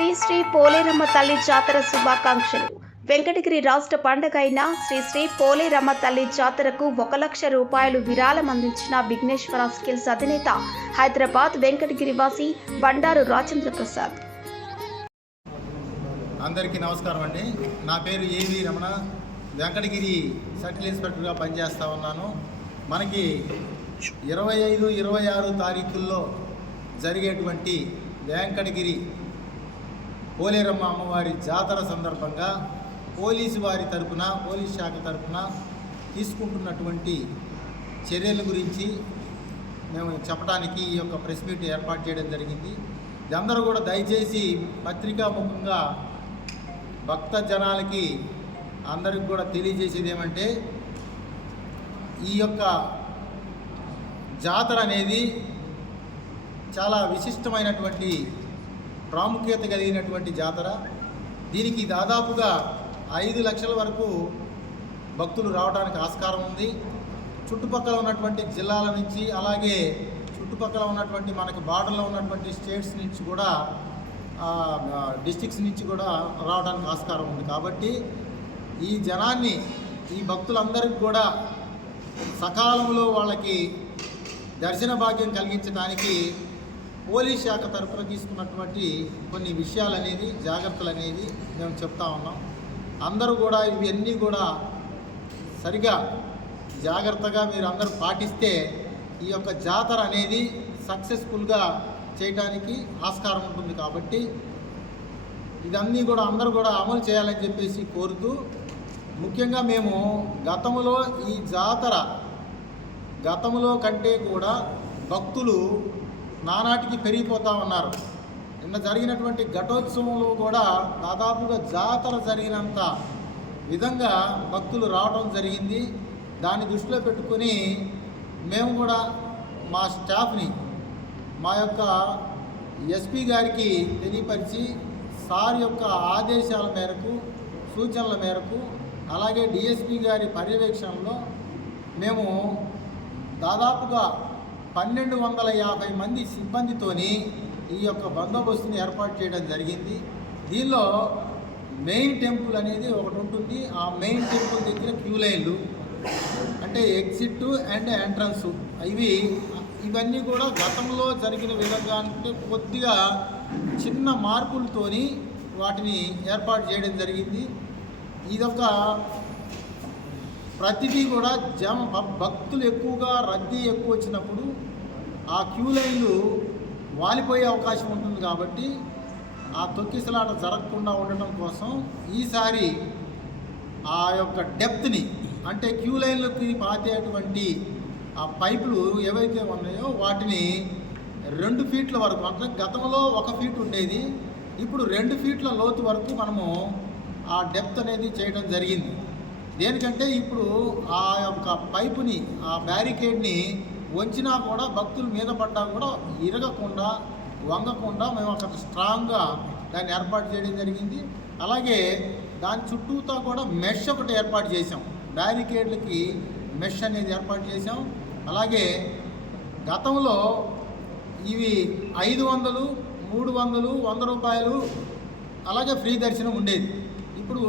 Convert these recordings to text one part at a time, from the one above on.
శ్రీ శ్రీ పోలేరమ్మ తల్లి జాతర శుభాకాంక్షలు. వెంకటగిరి రాష్ట్ర పండుగ అయిన శ్రీ శ్రీ పోలేరమ్మ తల్లి జాతరకు 1,00,000 రూపాయలు విరాళం అందించిన విఘ్నేశ్వర స్కిల్స్ అధినేత హైదరాబాద్ వెంకటగిరి వాసి బండారు రాజేంద్ర ప్రసాద్. అందరికీ నమస్కారం అండి. నా పేరు ఏవి రమణ, వెంకటగిరి సర్కిల్ ఇన్స్పెక్టర్గా పనిచేస్తూ ఉన్నాను. మనకి 25, 26 తారీఖుల్లో జరిగేటువంటి వెంకటగిరి పోలేరమ్మ అమ్మవారి జాతర సందర్భంగా పోలీసు వారి తరపున, పోలీస్ శాఖ తరపున తీసుకుంటున్నటువంటి చర్యల గురించి మేము చెప్పడానికి ఈ యొక్క ప్రెస్ మీట్ ఏర్పాటు చేయడం జరిగింది. అందరూ కూడా దయచేసి పత్రికాముఖంగా భక్త జనాలకి అందరికి కూడా తెలియజేసేది ఏమంటే, ఈ యొక్క జాతర అనేది చాలా విశిష్టమైనటువంటి ప్రాముఖ్యత కలిగినటువంటి జాతర. దీనికి దాదాపుగా 5 లక్షల వరకు భక్తులు రావడానికి ఆస్కారం ఉంది. చుట్టుపక్కల ఉన్నటువంటి జిల్లాల నుంచి, అలాగే చుట్టుపక్కల ఉన్నటువంటి మనకి బార్డర్లో ఉన్నటువంటి స్టేట్స్ నుంచి కూడా, డిస్ట్రిక్ట్స్ నుంచి కూడా రావడానికి ఆస్కారం ఉంది. కాబట్టి ఈ జనాన్ని, ఈ భక్తులందరికీ కూడా సకాలంలో వాళ్ళకి దర్శన భాగ్యం కలిగించడానికి పోలీస్ శాఖ తరఫున తీసుకున్నటువంటి కొన్ని విషయాలు అనేది, జాగ్రత్తలు అనేది మేము చెప్తా ఉన్నాం. అందరూ కూడా ఇవన్నీ కూడా సరిగా జాగ్రత్తగా మీరు అందరూ పాటిస్తే ఈ యొక్క జాతర అనేది సక్సెస్ఫుల్గా చేయడానికి ఆస్కారం ఉంటుంది. కాబట్టి ఇదన్నీ కూడా అందరూ కూడా అమలు చేయాలని చెప్పేసి కోరుతూ, ముఖ్యంగా మేము ఈ జాతర గతంలో కంటే కూడా భక్తులు నానాటికి పెరిగిపోతూ ఉన్నారు. నిన్న జరిగినటువంటి ఘటోత్సవంలో కూడా దాదాపుగా జాతర జరిగినంత విధంగా భక్తులు రావడం జరిగింది. దాన్ని దృష్టిలో పెట్టుకొని మేము కూడా మా స్టాఫ్ని మా యొక్క ఎస్పీ గారికి తెలియపరిచి, సార్ యొక్క ఆదేశాల మేరకు, సూచనల మేరకు, అలాగే డిఎస్పీ గారి పర్యవేక్షణలో మేము దాదాపుగా 1,250 మంది సిబ్బందితోని ఈ యొక్క బందోబస్తుని ఏర్పాటు చేయడం జరిగింది. దీనిలో మెయిన్ టెంపుల్ అనేది ఒకటి ఉంటుంది. ఆ మెయిన్ టెంపుల్ దగ్గర క్యూ లైన్లు, అంటే ఎగ్జిట్ అండ్ ఎంట్రన్స్, ఇవన్నీ కూడా గతంలో జరిగిన విధంగా అంటే కొద్దిగా చిన్న మార్పులతోని వాటిని ఏర్పాటు చేయడం జరిగింది. ఇదొక ప్రతిదీ కూడా భక్తులు ఎక్కువగా రద్దీ ఎక్కువ వచ్చినప్పుడు ఆ క్యూ లైన్లు వాలిపోయే అవకాశం ఉంటుంది. కాబట్టి ఆ తొక్కిసలాట జరగకుండా ఉండటం కోసం ఈసారి ఆ యొక్క డెప్త్ని, అంటే క్యూ లైన్లోకి పాతేటువంటి ఆ పైపులు ఏవైతే ఉన్నాయో వాటిని 2 ఫీట్ల వరకు, అంటే గతంలో 1 ఫీట్ ఉండేది, ఇప్పుడు 2 ఫీట్ల లోతు వరకు మనము ఆ డెప్త్ అనేది చేయడం జరిగింది. దేనికంటే ఇప్పుడు ఆ యొక్క పైపుని, ఆ బ్యారికేడ్ని వంచినా కూడా భక్తుల మీద పడ్డా కూడా ఇరగకుండా, వంగకుండా మేము అక్కడ స్ట్రాంగ్గా దాన్ని ఏర్పాటు చేయడం జరిగింది. అలాగే దాని చుట్టూతా కూడా మెష్ ఒకటి ఏర్పాటు చేసాం, బ్యారికేడ్లకి మెష్ అనేది ఏర్పాటు చేసాం. అలాగే గతంలో ఇవి 500, 300, 100 రూపాయలు అలాగే ఫ్రీ దర్శనం ఉండేది. ఇప్పుడు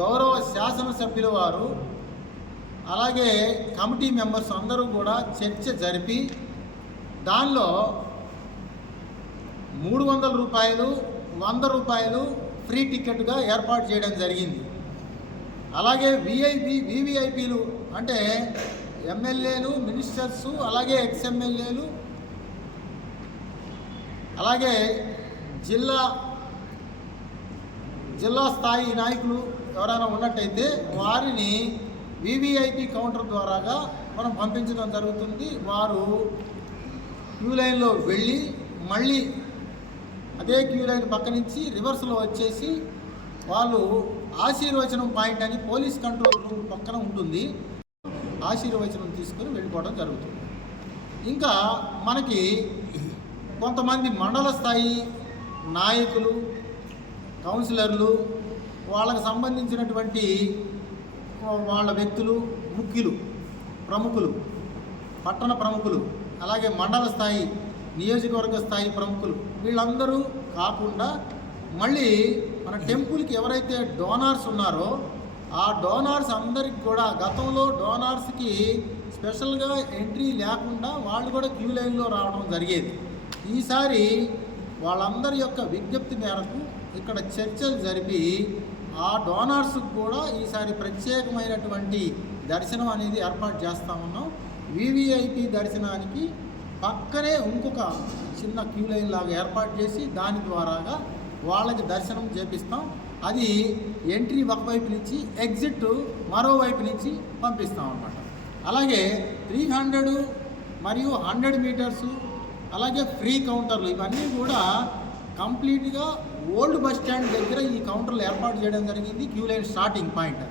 గౌరవ శాసనసభ్యుల వారు, అలాగే కమిటీ మెంబర్స్ అందరూ కూడా చర్చ జరిపి దానిలో 300 రూపాయలు, 100 రూపాయలు ఫ్రీ టికెట్గా ఏర్పాటు చేయడం జరిగింది. అలాగే వివిఐపీలు అంటే ఎమ్మెల్యేలు, మినిస్టర్సు, అలాగే ఎక్స్ఎమ్మెల్యేలు, అలాగే జిల్లా స్థాయి నాయకులు ఎవరైనా ఉన్నట్టయితే వారిని వివిఐపి కౌంటర్ ద్వారాగా మనం పంపించడం జరుగుతుంది. వారు క్యూ లైన్లో వెళ్ళి మళ్ళీ అదే క్యూ లైన్ పక్క నుంచి రివర్స్లో వచ్చేసి వాళ్ళు ఆశీర్వచనం పాయింట్ అని పోలీస్ కంట్రోల్ రూమ్ పక్కన ఉంటుంది, ఆశీర్వచనం తీసుకొని వెళ్ళిపోవడం జరుగుతుంది. ఇంకా మనకి కొంతమంది మండల స్థాయి నాయకులు, కౌన్సిలర్లు, వాళ్ళకు సంబంధించినటువంటి వాళ్ళ వ్యక్తులు, ముఖ్యులు, ప్రముఖులు, పట్టణ ప్రముఖులు, అలాగే మండల స్థాయి నియోజకవర్గ స్థాయి ప్రముఖులు వీళ్ళందరూ కాకుండా మళ్ళీ మన టెంపుల్కి ఎవరైతే డోనార్స్ ఉన్నారో ఆ డోనార్స్ అందరికి కూడా గతంలో డోనార్స్కి స్పెషల్గా ఎంట్రీ లేకుండా వాళ్ళు కూడా క్యూ లైన్లో రావడం జరిగేది. ఈసారి వాళ్ళందరి యొక్క విజ్ఞప్తి మేరకు ఇక్కడ చర్చలు జరిపి ఆ డోనార్స్కి కూడా ఈసారి ప్రత్యేకమైనటువంటి దర్శనం అనేది ఏర్పాటు చేస్తూ ఉన్నాం. వివిఐపి దర్శనానికి పక్కనే ఇంకొక చిన్న క్యూ లైన్ లాగా ఏర్పాటు చేసి దాని ద్వారాగా వాళ్ళకి దర్శనం చేపిస్తాం. అది ఎంట్రీ ఒకవైపు నుంచి ఎగ్జిట్ మరోవైపు నుంచి పంపిస్తాం అన్నమాట. అలాగే 300 మరియు 100 మీటర్సు అలాగే ఫ్రీ కౌంటర్లు ఇవన్నీ కూడా కంప్లీట్గా ఓల్డ్ బస్ స్టాండ్ దగ్గర ఈ కౌంటర్లు ఏర్పాటు చేయడం జరిగింది. క్యూ లైన్ స్టార్టింగ్ పాయింట్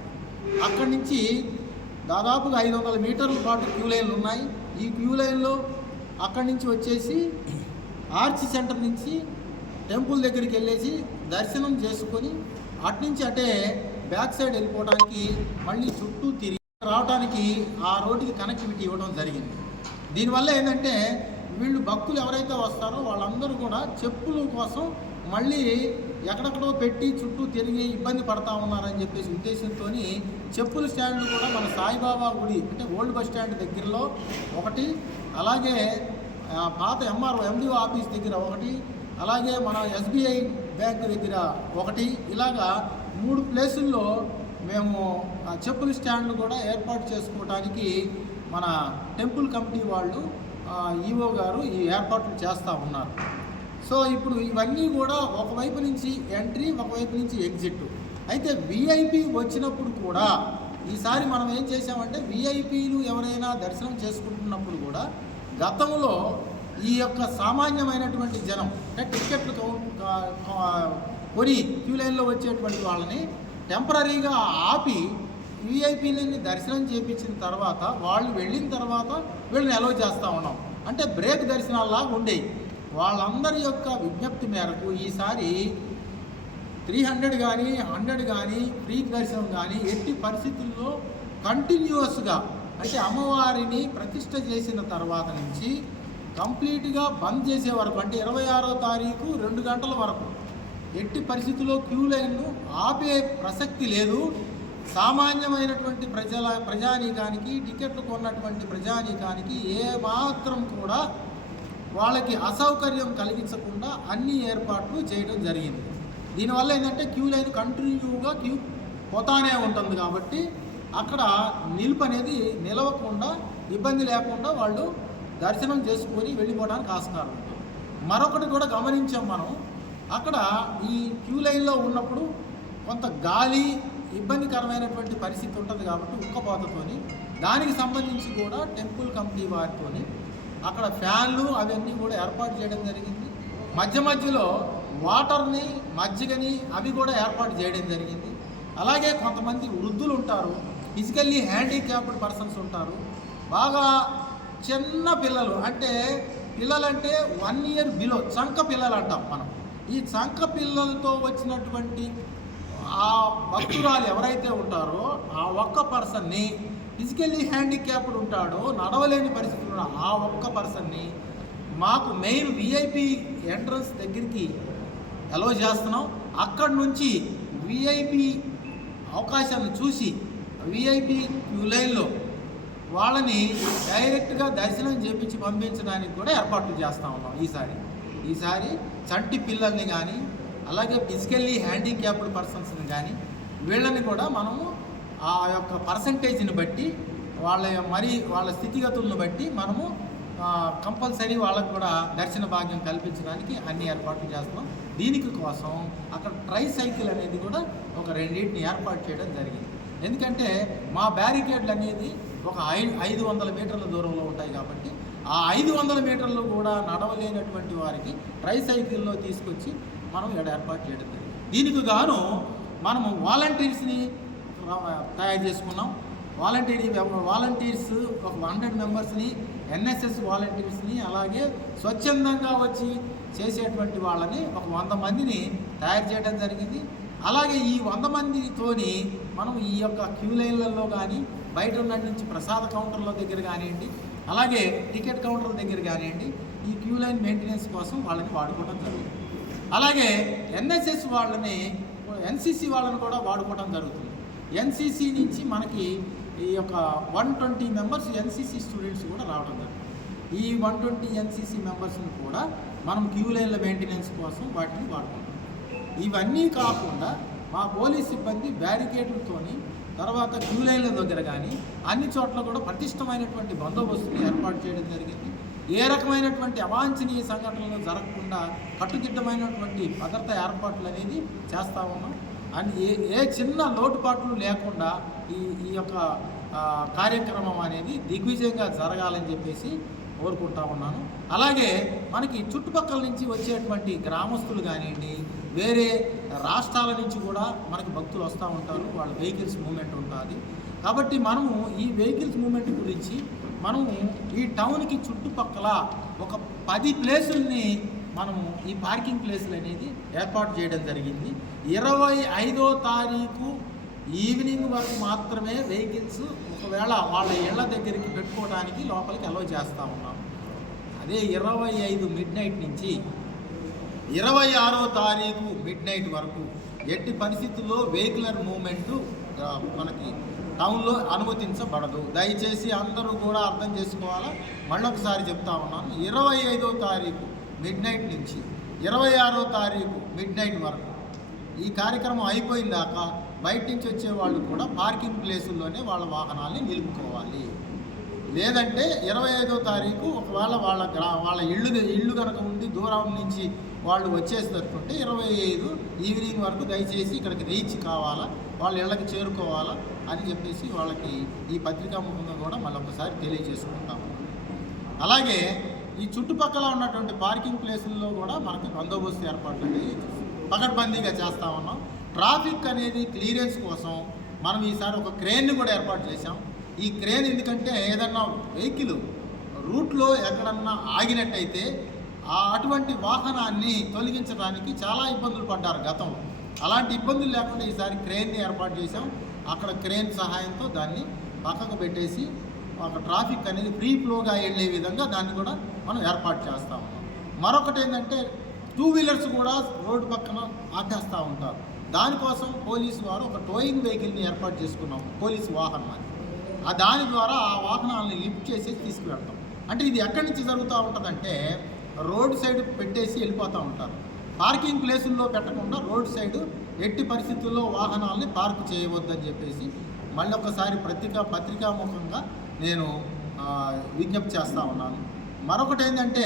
అక్కడి నుంచి దాదాపుగా 500 మీటర్ల పాటు క్యూ లైన్లు ఉన్నాయి. ఈ క్యూ లైన్లో అక్కడి నుంచి వచ్చేసి ఆర్చ్ సెంటర్ నుంచి టెంపుల్ దగ్గరికి వెళ్ళేసి దర్శనం చేసుకొని అట్నుంచి అటే బ్యాక్ సైడ్ వెళ్ళిపోవడానికి మళ్ళీ చుట్టూ తిరిగి రావడానికి ఆ రోడ్డుకి కనెక్టివిటీ ఇవ్వడం జరిగింది. దీనివల్ల ఏంటంటే వీళ్ళు భక్తులు ఎవరైతే వస్తారో వాళ్ళందరూ కూడా చెప్పుల కోసం మళ్ళీ ఎక్కడెక్కడో పెట్టి చుట్టూ తిరిగి ఇబ్బంది పడతా ఉన్నారని చెప్పేసి ఉద్దేశంతో చెప్పుల స్టాండ్లు కూడా మన సాయిబాబా గుడి అంటే ఓల్డ్ బస్ స్టాండ్ దగ్గరలో ఒకటి, అలాగే పాత ఎండిఓ ఆఫీస్ దగ్గర ఒకటి, అలాగే మన ఎస్బీఐ బ్యాంక్ దగ్గర ఒకటి, ఇలాగా 3 ప్లేసుల్లో మేము చెప్పుల స్టాండ్లు కూడా ఏర్పాటు చేసుకోవడానికి మన టెంపుల్ కమిటీ వాళ్ళు ఈఓ గారు ఈ ఏర్పాట్లు చేస్తూ ఉన్నారు. సో ఇప్పుడు ఇవన్నీ కూడా ఒకవైపు నుంచి ఎంట్రీ ఒకవైపు నుంచి ఎగ్జిట్. అయితే విఐపి వచ్చినప్పుడు కూడా ఈసారి మనం ఏం చేసామంటే విఐపీలు ఎవరైనా దర్శనం చేసుకుంటున్నప్పుడు కూడా గతంలో ఈ యొక్క సామాన్యమైనటువంటి జనం అంటే టికెట్లు కొని క్యూ లైన్లో వచ్చేటువంటి వాళ్ళని టెంపరీగా ఆపి విఐపీలని దర్శనం చేయించిన తర్వాత వాళ్ళు వెళ్ళిన తర్వాత వీళ్ళని అలౌ చేస్తూ ఉన్నాం. అంటే బ్రేక్ దర్శనాల్లాగా ఉండేవి. వాళ్ళందరి యొక్క విజ్ఞప్తి మేరకు ఈసారి 300 కానీ 100 కానీ ఫ్రీ దర్శనం కానీ ఎట్టి పరిస్థితుల్లో కంటిన్యూస్గా అంటే అమ్మవారిని ప్రతిష్ట చేసిన తర్వాత నుంచి కంప్లీట్గా బంద్ చేసే వరకు అంటే 26వ తారీఖు 2 గంటల వరకు ఎట్టి పరిస్థితుల్లో క్యూ లైన్ను ఆపే ప్రసక్తి లేదు. సామాన్యమైనటువంటి ప్రజానీకానికి టికెట్లు కొన్నటువంటి ప్రజానీకానికి ఏమాత్రం కూడా వాళ్ళకి అసౌకర్యం కలిగించకుండా అన్ని ఏర్పాట్లు చేయడం జరిగింది. దీనివల్ల ఏంటంటే క్యూ లైన్ కంటిన్యూగా క్యూ పోతానే ఉంటుంది కాబట్టి అక్కడ నిలుపు అనేది నిలవకుండా ఇబ్బంది లేకుండా వాళ్ళు దర్శనం చేసుకొని వెళ్ళిపోవడానికి ఆస్కారం ఉంటుంది. మరొకటి కూడా గమనించాం మనం, అక్కడ ఈ క్యూ లైన్లో ఉన్నప్పుడు కొంత గాలి ఇబ్బందికరమైనటువంటి పరిస్థితి ఉంటుంది కాబట్టి ఉక్కపోతతోని దానికి సంబంధించి కూడా టెంపుల్ కమిటీ వారితోని అక్కడ ఫ్యాన్లు అవన్నీ కూడా ఏర్పాటు చేయడం జరిగింది. మధ్య మధ్యలో వాటర్ని మజ్జిగని అవి కూడా ఏర్పాటు చేయడం జరిగింది. అలాగే కొంతమంది వృద్ధులు ఉంటారు, ఫిజికల్లీ హ్యాండిక్యాప్డ్ పర్సన్స్ ఉంటారు, బాగా చిన్న పిల్లలు అంటే పిల్లలంటే 1 year బిలో చంక పిల్లలు అంటాం మనం. ఈ చంక పిల్లలతో వచ్చినటువంటి ఆ భక్తురాలు ఎవరైతే ఉంటారో ఆ ఒక్క పర్సన్ని ఫిజికల్లీ హ్యాండిక్యాప్డ్ ఉంటాడో నడవలేని పరిస్థితుల్లో ఆ ఒక్క పర్సన్ని మాకు మెయిన్ విఐపి ఎంట్రన్స్ దగ్గరికి అలో చేస్తున్నాం. అక్కడి నుంచి విఐపి అవకాశాన్ని చూసి విఐపి క్యూ లైన్లో వాళ్ళని డైరెక్ట్గా దర్శనం చేపించి పంపించడానికి కూడా ఏర్పాట్లు చేస్తూ ఉన్నాం. ఈసారి చంటి పిల్లల్ని కానీ అలాగే ఫిజికల్లీ హ్యాండిక్యాప్డ్ పర్సన్స్ని కానీ వీళ్ళని కూడా మనము ఆ యొక్క పర్సంటేజ్ని బట్టి వాళ్ళ స్థితిగతులను బట్టి మనము కంపల్సరీ వాళ్ళకు కూడా దర్శన భాగ్యం కల్పించడానికి అన్ని ఏర్పాట్లు చేస్తాం. దీనికి కోసం అక్కడ ట్రై సైకిల్ అనేది కూడా ఒక 2 ఏర్పాటు చేయడం జరిగింది. ఎందుకంటే మా బ్యారికేడ్లు అనేది ఒక 500 మీటర్ల దూరంలో ఉంటాయి కాబట్టి ఆ 500 మీటర్లు కూడా నడవలేనటువంటి వారికి ట్రై సైకిల్లో తీసుకొచ్చి మనం ఏర్పాటు చేయడం జరిగింది. దీనికి గాను మనము వాలంటీర్స్ని తయారు చేసుకున్నాం. వాలంటీర్స్ ఒక 100 మెంబర్స్ని, ఎన్ఎస్ఎస్ వాలంటీర్స్ని, అలాగే స్వచ్ఛందంగా వచ్చి చేసేటువంటి వాళ్ళని ఒక 100 మందిని తయారు చేయడం జరిగింది. అలాగే ఈ 100 మందితోని మనం ఈ యొక్క క్యూ లైన్లలో కానీ బయట ఉన్న నుంచి ప్రసాద కౌంటర్ల దగ్గర కానివ్వండి, అలాగే టికెట్ కౌంటర్ల దగ్గర కానివ్వండి, ఈ క్యూ లైన్ మెయింటెనెన్స్ కోసం వాళ్ళని వాడుకోవడం జరుగుతుంది. అలాగే ఎన్ఎస్ఎస్ వాళ్ళని, ఎన్సిసి వాళ్ళని కూడా వాడుకోవడం జరుగుతుంది. ఎన్సిసి నుంచి మనకి ఈ యొక్క 120 మెంబర్స్ ఎన్సిసి స్టూడెంట్స్ కూడా రావడం జరుగుతుంది. ఈ 120 ఎన్సిసి మెంబర్స్ని కూడా మనం క్యూ లైన్ల మెయింటెనెన్స్ కోసం వాటిని వాడుకుంటాం. ఇవన్నీ కాకుండా మా పోలీస్ సిబ్బంది బ్యారికేడ్లతోని, తర్వాత క్యూ లైన్ల దగ్గర కానీ అన్ని చోట్ల కూడా పటిష్టమైనటువంటి బందోబస్తుని ఏర్పాటు చేయడం జరిగింది. ఏ రకమైనటువంటి అవాంఛనీయ సంఘటనలు జరగకుండా కట్టుదిట్టమైనటువంటి భద్రత ఏర్పాట్లు అనేది చేస్తూ ఉన్నాం. అండ్ ఏ చిన్న లోటుపాట్లు లేకుండా ఈ యొక్క కార్యక్రమం అనేది దిగ్విజయంగా జరగాలని చెప్పేసి కోరుకుంటా ఉన్నాను. అలాగే మనకి చుట్టుపక్కల నుంచి వచ్చేటువంటి గ్రామస్తులు కానివ్వండి, వేరే రాష్ట్రాల నుంచి కూడా మనకి భక్తులు వస్తూ ఉంటారు. వాళ్ళ వెహికల్స్ మూమెంట్ ఉంటుంది. కాబట్టి మనము ఈ వెహికల్స్ మూమెంట్ గురించి మనము ఈ టౌన్కి చుట్టుపక్కల ఒక 10 ప్లేసుల్ని మనము ఈ పార్కింగ్ ప్లేసులు అనేది ఏర్పాటు చేయడం జరిగింది. 25వ తారీఖు ఈవినింగ్ వరకు మాత్రమే వెహికల్స్ ఒకవేళ వాళ్ళ ఇళ్ల దగ్గరికి పెట్టుకోవడానికి లోపలికి అలౌ చేస్తూ ఉన్నాం. అదే 25 మిడ్ నైట్ నుంచి 26వ తారీఖు మిడ్ నైట్ వరకు ఎట్టి పరిస్థితుల్లో వెహికులర్ మూవ్మెంటు మనకి టౌన్లో అనుమతించబడదు. దయచేసి అందరూ కూడా అర్థం చేసుకోవాలా. మళ్ళొకసారి చెప్తా ఉన్నాను, 25వ తారీఖు మిడ్ నైట్ నుంచి 26వ తారీఖు మిడ్ నైట్ వరకు ఈ కార్యక్రమం అయిపోయిన దాకా బయట నుంచి వచ్చే వాళ్ళు కూడా పార్కింగ్ ప్లేసుల్లోనే వాళ్ళ వాహనాల్ని నిలుపుకోవాలి. లేదంటే 25వ తారీఖు ఒకవేళ వాళ్ళ ఇళ్ళు కనుక ఉండి దూరం నుంచి వాళ్ళు వచ్చేసేటట్టుంటే 25 ఈవినింగ్ వరకు దయచేసి ఇక్కడికి రీచ్ కావాలా, వాళ్ళ ఇళ్ళకి చేరుకోవాలా అని చెప్పేసి వాళ్ళకి ఈ పత్రికా ముఖంగా కూడా మళ్ళీ ఒకసారి తెలియజేసుకుంటాము. అలాగే ఈ చుట్టుపక్కల ఉన్నటువంటి పార్కింగ్ ప్లేసుల్లో కూడా మనకి బందోబస్తు ఏర్పాట్లు పకడ్బందీగా చేస్తూ ఉన్నాం. ట్రాఫిక్ అనేది క్లియరెన్స్ కోసం మనం ఈసారి ఒక క్రేన్ని కూడా ఏర్పాటు చేశాం. ఈ క్రేన్ ఎందుకంటే ఏదన్నా వెహికల్ రూట్లో ఎక్కడన్నా ఆగినట్టయితే అటువంటి వాహనాన్ని తొలగించడానికి చాలా ఇబ్బందులు పడ్డారు గతంలో. అలాంటి ఇబ్బందులు లేకుండా ఈసారి క్రేన్ని ఏర్పాటు చేశాం. అక్కడ క్రేన్ సహాయంతో దాన్ని పక్కకు పెట్టేసి ఒక ట్రాఫిక్ అనేది ఫ్రీ ఫ్లోగా వెళ్ళే విధంగా దాన్ని కూడా మనం ఏర్పాటు చేస్తూ ఉన్నాం. మరొకటి ఏంటంటే 2 వీలర్స్ కూడా రోడ్డు పక్కన ఆపేస్తూ ఉంటారు. దానికోసం పోలీసు వారు ఒక టోయింగ్ వెహికల్ని ఏర్పాటు చేసుకున్నాం, పోలీసు వాహనాన్ని. దాని ద్వారా ఆ వాహనాలని లిఫ్ట్ చేసి తీసుకువెళ్తాం. అంటే ఇది ఎక్కడి నుంచి జరుగుతూ ఉంటుందంటే రోడ్ సైడ్ పెట్టేసి వెళ్ళిపోతూ ఉంటారు. పార్కింగ్ ప్లేసుల్లో పెట్టకుండా రోడ్ సైడ్ ఎట్టి పరిస్థితుల్లో వాహనాలని పార్క్ చేయవద్దని చెప్పేసి మళ్ళీ ఒకసారి పత్రికాముఖంగా నేను విజ్ఞప్తి చేస్తూ ఉన్నాను. మరొకటి ఏంటంటే